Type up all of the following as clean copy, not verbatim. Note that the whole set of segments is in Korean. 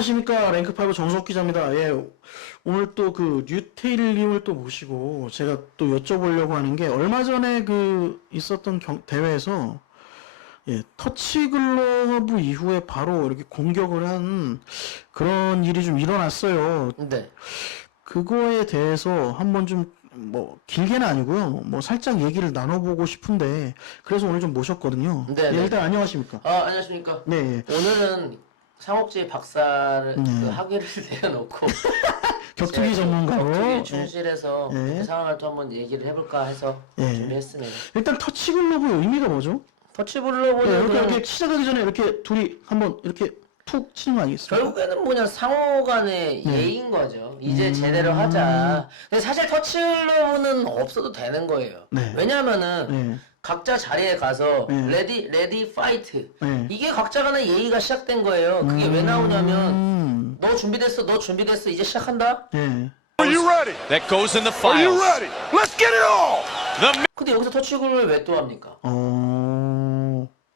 안녕하십니까. 랭크5 정석 기자입니다. 예, 오늘 또 그 뉴테일님을 또 모시고 제가 또 여쭤보려고 하는 게 얼마 전에 그 있었던 대회에서 예, 터치 글러브 이후에 바로 이렇게 공격을 한 그런 일이 좀 일어났어요. 네. 그거에 대해서 한번 좀 뭐 길게는 아니고요. 뭐 살짝 얘기를 나눠보고 싶은데 그래서 오늘 좀 모셨거든요. 네, 예, 네. 일단 안녕하십니까. 안녕하십니까. 네, 예. 오늘은 상옥지 박사를 네. 그 학위를 내려놓고 격투기 전문가로 격투기 예. 충실해서 예. 그 상황을 또 한번 얘기를 해볼까 해서 예. 준비했습니다. 일단 터치 글러브 의미가 뭐죠? 터치블러보는 네, 이렇게 시작하기 전에 이렇게 둘이 한번 이렇게 툭 치는 거 아니겠습니까? 결국에는 뭐냐 상호 간의 네. 예의인 거죠. 이제 제대로 하자. 근데 사실 터치블러보는 없어도 되는 거예요. 네. 왜냐면은 네. 각자 자리에 가서 네. 레디 파이트. 네. 이게 각자 간의 예의가 시작된 거예요. 그게 왜 나오냐면 너 준비됐어 이제 시작한다. 네. Are you ready? That goes in the Are you files. ready? Let's get it on! The 근데 여기서 터치글을 왜 또 합니까?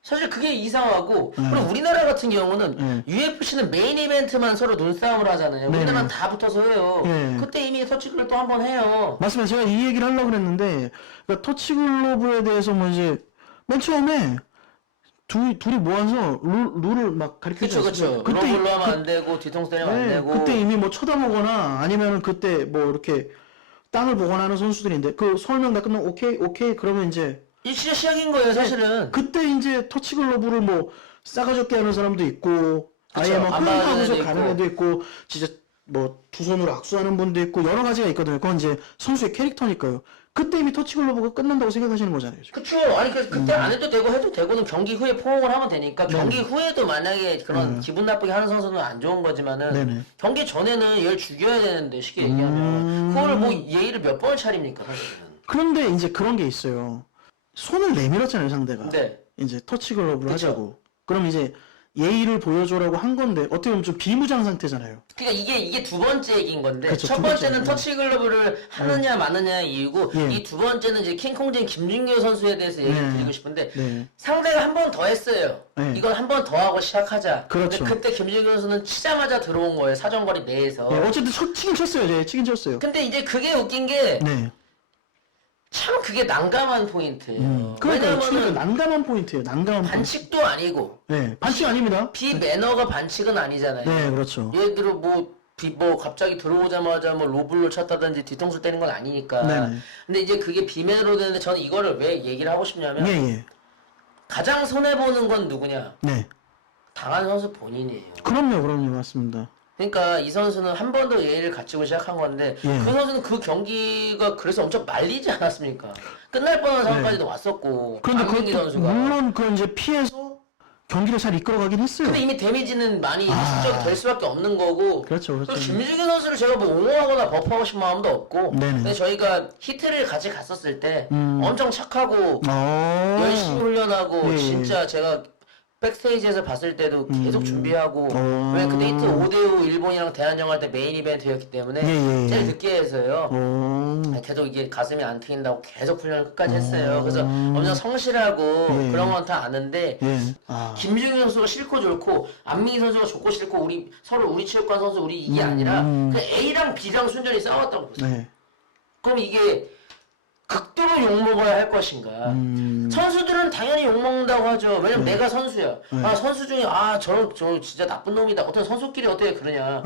사실 그게 이상하고 그리고 우리나라 같은 경우는 UFC는 메인 이벤트만 서로 눈싸움을 하잖아요. 네. 우리나라는 다 붙어서 해요. 네. 그때 이미 터치글을 또 한 번 해요. 맞습니다. 제가 이 얘기를 하려고 그랬는데 그러니까 터치 글러브에 대해서 뭐 이제 맨 처음에 둘이 모아서 룰을 막 가르쳐 그쵸. 줬어요. 로블로 하면 안 되고 뒤통수 때리면 안 네, 되고. 그때 이미 뭐 쳐다보거나 아니면은 그때 뭐 이렇게 땅을 보거나 하는 선수들인데 그 설명 다 끝나고 오케이 그러면 이제 이게 진짜 시작인 거예요 사실은. 그때 이제 터치 글러브를 뭐 싸가지 없게 하는 사람도 있고 아예 그쵸, 뭐 안 받는 흥하고서 애도 가는 있고. 애도 있고 진짜 뭐 두 손으로 악수하는 분도 있고 여러 가지가 있거든요. 그건 이제 선수의 캐릭터니까요. 그때 이미 터치 글러브가 끝난다고 생각하시는 거잖아요. 지금. 그쵸. 아니, 그때 안 해도 되고 해도 되고는 경기 후에 포옹을 하면 되니까 경기 후에도 만약에 그런 기분 나쁘게 하는 선수는 안 좋은 거지만은 네네. 경기 전에는 얘를 죽여야 되는데 쉽게 얘기하면 그거를 뭐 예의를 몇 번을 차립니까 사실은. 그런데 이제 그런 게 있어요. 손을 내밀었잖아요, 상대가. 네. 이제 터치 글러브를 그쵸. 하자고. 그럼 이제 예의를 보여줘라고 한 건데 어떻게 보면 좀 비무장 상태잖아요. 그러니까 이게 두 번째 얘기인 건데 그쵸, 첫 두 번째는 번째. 터치 글러브를 하느냐 마느냐의 이유고 예. 이 두 번째는 이제 킹콩진 김준규 선수에 대해서 얘기를 드리고 싶은데 네. 상대가 한 번 더 했어요. 네. 이건 한 번 더 하고 시작하자. 그렇죠. 근데 그때 김준규 선수는 치자마자 들어온 거예요. 사정거리 내에서. 네, 어쨌든 치긴 쳤어요. 네, 치긴 쳤어요. 근데 이제 그게 웃긴 게 참 네. 그게 난감한 포인트예요. 그러니까 왜냐면은 난감한 포인트예요. 난감한 포인트. 반칙도 아니고 네, 반칙 아닙니다. 비매너가 반칙은 아니잖아요. 네, 그렇죠. 예를 들어 뭐 갑자기 들어오자마자 뭐 로블로 쳤다든지 뒤통수 때린 건 아니니까. 네네. 근데 이제 그게 비매너로 되는데 저는 이거를 왜 얘기를 하고 싶냐면 예. 가장 손해 보는 건 누구냐? 네. 당한 선수 본인이에요. 그럼요, 맞습니다. 그러니까 이 선수는 한 번 더 예의를 갖추고 시작한 건데 예. 그 선수는 그 경기가 그래서 엄청 말리지 않았습니까? 끝날 뻔한 상황까지도 왔었고 그런데 안민기 그것도 선수가. 물론 그 이제 피해서 경기를 잘 이끌어가긴 했어요. 근데 이미 데미지는 많이 축적이 될 수밖에 없는 거고. 그렇죠. 그리고 김준규 선수를 제가 뭐 옹호하거나 버프하고 싶은 마음도 없고. 네네. 근데 저희가 히트를 같이 갔었을 때 엄청 착하고 열심히 훈련하고 예. 진짜 제가 백스테이지에서 봤을 때도 계속 준비하고 왜 그때 히트 5대5 일본이랑 대한정 할 때 메인 이벤트였기 때문에 예. 제일 늦게 해서요. 오. 계속 이게 가슴이 안 트인다고 계속 훈련을 끝까지 했어요. 그래서 엄청 성실하고 예. 그런 건 다 아는데 예. 김준규 선수가 싫고 좋고 안민기 선수가 좋고 싫고 우리 서로 우리 체육관 선수 우리 이게 아니라 그 A랑 B랑 순전히 싸웠다고 보세요. 네. 그럼 이게 극도로 욕먹어야 할 것인가? 선수들은 당연히 욕먹는다고 하죠. 왜냐면 내가 선수야. 아 선수 중에 저 진짜 나쁜 놈이다. 어떤 선수끼리 어떻게 그러냐.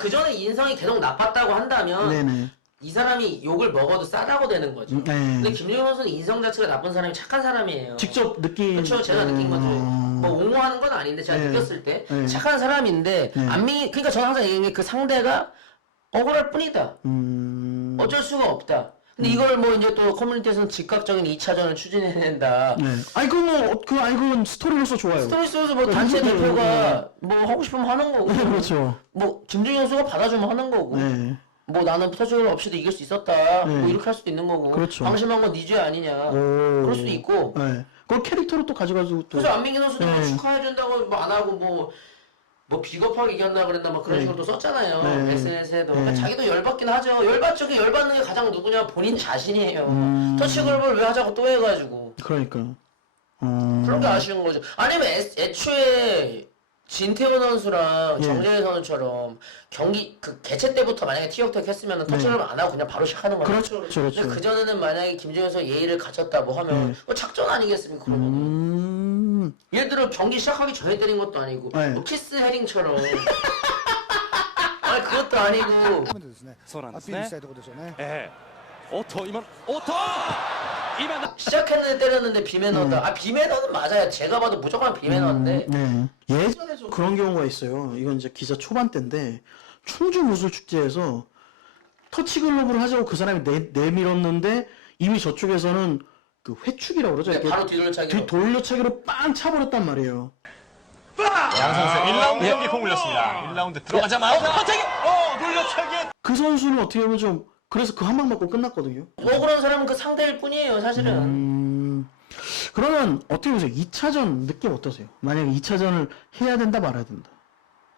그 전에 인성이 계속 나빴다고 한다면 네네. 이 사람이 욕을 먹어도 싸다고 되는 거죠. 네. 근데 김준규 선수는 인성 자체가 나쁜 사람이 착한 사람이에요. 직접 느낀. 그렇죠. 제가 느낀 거죠. 뭐 옹호하는 건 아닌데 제가 네. 느꼈을 때 네. 착한 사람인데 그러니까 저는 항상 얘기하는 게 그 상대가 억울할 뿐이다. 어쩔 수가 없다. 근데 이걸 뭐 이제 또 커뮤니티에서는 즉각적인 2차전을 추진해낸다. 네. 아니 그건 스토리로서 좋아요. 스토리 속에서 뭐 단체 그렇죠. 대표가 뭐 하고 싶으면 하는 거고. 네, 그렇죠. 뭐 김준규 선수가 받아주면 하는 거고. 네. 뭐 나는 터치글 없이도 이길 수 있었다. 네. 뭐 이렇게 할 수도 있는 거고. 그렇죠. 방심한 건 네 죄 아니냐. 오. 그럴 수도 있고. 네. 그걸 캐릭터로 또 가져가지고 또. 그래서 안민기 선수도 뭐 네. 축하해준다고 뭐 안 하고 뭐 비겁하게 이겼나 그랬나 막 그런 네. 식으로 또 썼잖아요. 네. SNS에도. 네. 그러니까 자기도 열받긴 하죠. 열받죠. 그 열받는 게 가장 누구냐? 본인 자신이에요. 터치글을 왜 하자고 또 해가지고. 그러니까. 그런 게 아쉬운 거죠. 아니면 애초에 진태호 선수랑 예. 정재희 선수처럼 경기 그 개최 때부터 만약에 티격태격 했으면 터치를 안 하고 그냥 바로 시작하는 거예요. 그렇죠, 그렇죠, 그렇죠. 근데 그 전에는 만약에 김준현 선수 예의를 갖췄다 뭐 하면 뭐 작전 아니겠습니까? 그러면 예를 들어 경기 시작하기 전에 때린 것도 아니고 네. 뭐 키스 헤링처럼 아니 그것도 아니고 そうなんですアピールしねたいところでしょうね。ええおっと今今 시작했는데 때렸는데 비매너다. 아 비매너는 맞아요. 제가 봐도 무조건 비매너인데 네. 예전에 좀 그런 경우가 있어요. 이건 이제 기자 초반 때인데 충주 무술축제에서 터치글로브를 하자고 그 사람이 내밀었는데 이미 저쪽에서는 그 회축이라고 그러죠. 네, 이렇게 바로 뒤돌려차기로. 돌려차기로 빵 차버렸단 말이에요. 양 선수 1라운드 경기 공 올렸습니다. 1라운드 들어가자마자 갑자기 돌려차기. 그 선수는 어떻게 보면 좀 그래서 그 한 방 맞고 끝났거든요. 억울한 사람은 그 상대일 뿐이에요, 사실은. 그러면 어떻게 보세요? 2차전 느낌 어떠세요? 만약에 2차전을 해야 된다 말아야 된다.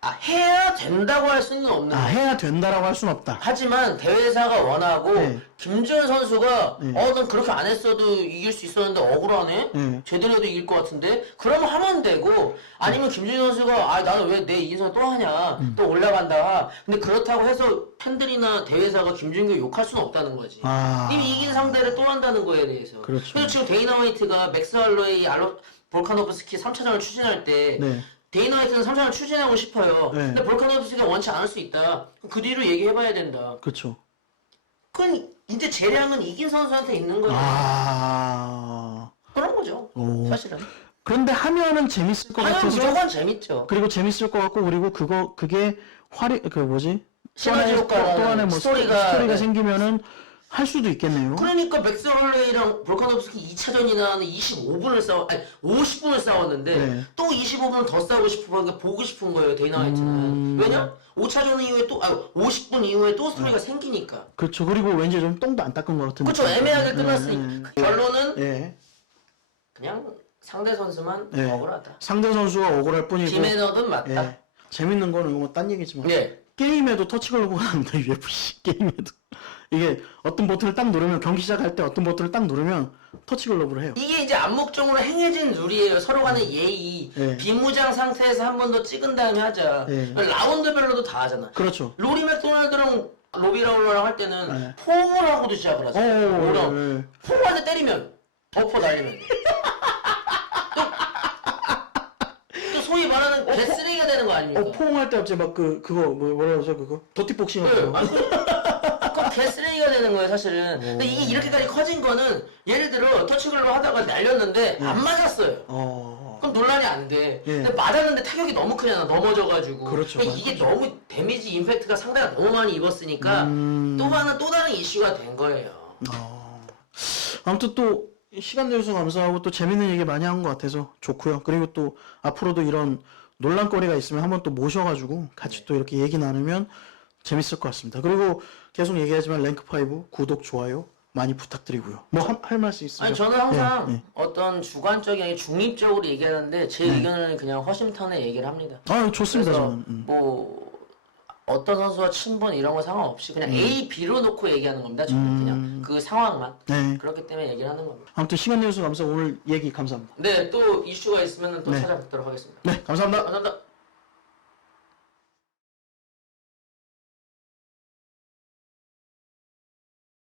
아, 해야 된다고 할 수는 없는 아, 거예요. 해야 된다라고 할 수는 없다. 하지만 대회사가 원하고 네. 김주현 선수가 네. 난 그렇게 안 했어도 이길 수 있었는데 억울하네? 네. 제대로 해도 이길 것 같은데? 그러면 하면 되고 아니면 김주현 선수가 아 나는 왜 내 이긴 선수 또 하냐 또 올라간다 근데 그렇다고 해서 팬들이나 대회사가 김준규 욕할 수는 없다는 거지 아. 이미 이긴 상대를 또 한다는 거에 대해서 그렇죠. 그래서 지금 데이나 화이트가 맥스 할로웨이 볼카노프스키 3차전을 추진할 때 네. 데이나 화이트는 3차전을 추진하고 싶어요 네. 근데 볼카노프스키가 원치 않을 수 있다 그 뒤로 얘기해봐야 된다 그렇죠. 그건 이제 재량은 이긴 선수한테 있는 거죠. 아. 그런 거죠. 오. 사실은. 그런데 하면은 재밌을 것 하면 같아서 무조건 재밌죠. 그리고 재밌을 것 같고 그리고 그게 그 뭐지? 시너지 효과라는 또 하나의 뭐 스토리가 네. 생기면은 할 수도 있겠네요. 그러니까 맥스 헐레이랑 볼카노프스키 2차전이나 25분을 아니 50분을 싸웠는데 네. 또 25분을 더 싸우고 싶으니까 보고 싶은 거예요 데이나 화이트는. 왜냐? 5차전 이후에 또 50분 이후에 또 스토리가 생기니까. 그렇죠. 그리고 왠지 좀 똥도 안 닦은 것 같은. 그렇죠. 느낌. 애매하게 네, 끝났으니까. 결론은 예. 그냥 상대 선수만 예. 억울하다. 상대 선수가 억울할 뿐이고. 김혜너든 맞다. 예. 재밌는 거는 이거 딴 얘기지만. 예. 게임에도 터치글로브가 나옵니다. UFC 게임에도. 이게 어떤 버튼을 딱 누르면 경기 시작할 때 어떤 버튼을 딱 누르면 터치글로브를 해요. 이게 이제 암묵적으로 행해진 룰이에요. 서로 간의 예의. 네. 비무장 상태에서 한 번 더 찍은 다음에 하자. 네. 라운드별로도 다 하잖아. 그렇죠. 로리 맥도날드랑 로비 라울러랑 할 때는 네. 포옹을 하고도 시작을 하죠. 네. 포옹할 때 때리면 덮어 날리면 또 소위 말하는 개쓰레기가 되는 거 아닙니까? 포옹할 때 갑자기 막 그거 뭐라 그러죠 그거? 더티복싱 네. 하죠. 그럼 개쓰레기가 되는 거예요 사실은. 근데 이게 이렇게까지 커진 거는 예를 들어 터치글로 하다가 날렸는데 안 맞았어요. 그럼 논란이 안 돼. 예. 근데 맞았는데 타격이 너무 크잖아. 넘어져가지고. 그렇죠. 근데 이게 너무 데미지 임팩트가 상대가 너무 많이 입었으니까 또 다른 이슈가 된 거예요. 아무튼 또 시간 내주셔서 감사하고 또 재밌는 얘기 많이 한 것 같아서 좋고요. 그리고 또 앞으로도 이런 논란거리가 있으면 한번 또 모셔가지고 같이 또 이렇게 얘기 나누면 재밌을 것 같습니다. 그리고 계속 얘기하지만 랭크5 구독, 좋아요 많이 부탁드리고요. 뭐 할 말씀 있으세요? 아니 저는 항상 예, 예. 어떤 주관적인 아니 중립적으로 얘기하는데 제 의견을 그냥 허심탄회 얘기를 합니다. 아 좋습니다. 그래서 저는. 뭐 어떤 선수와 친분 이런 거 상관없이 그냥 A, B로 놓고 얘기하는 겁니다. 저는 그냥 그 상황만. 네. 그렇기 때문에 얘기를 하는 겁니다. 아무튼 시간 내주셔서 감사하고 오늘 얘기 감사합니다. 네, 또 이슈가 있으면 또 네. 찾아뵙도록 하겠습니다. 네, 감사합니다. 감사합니다.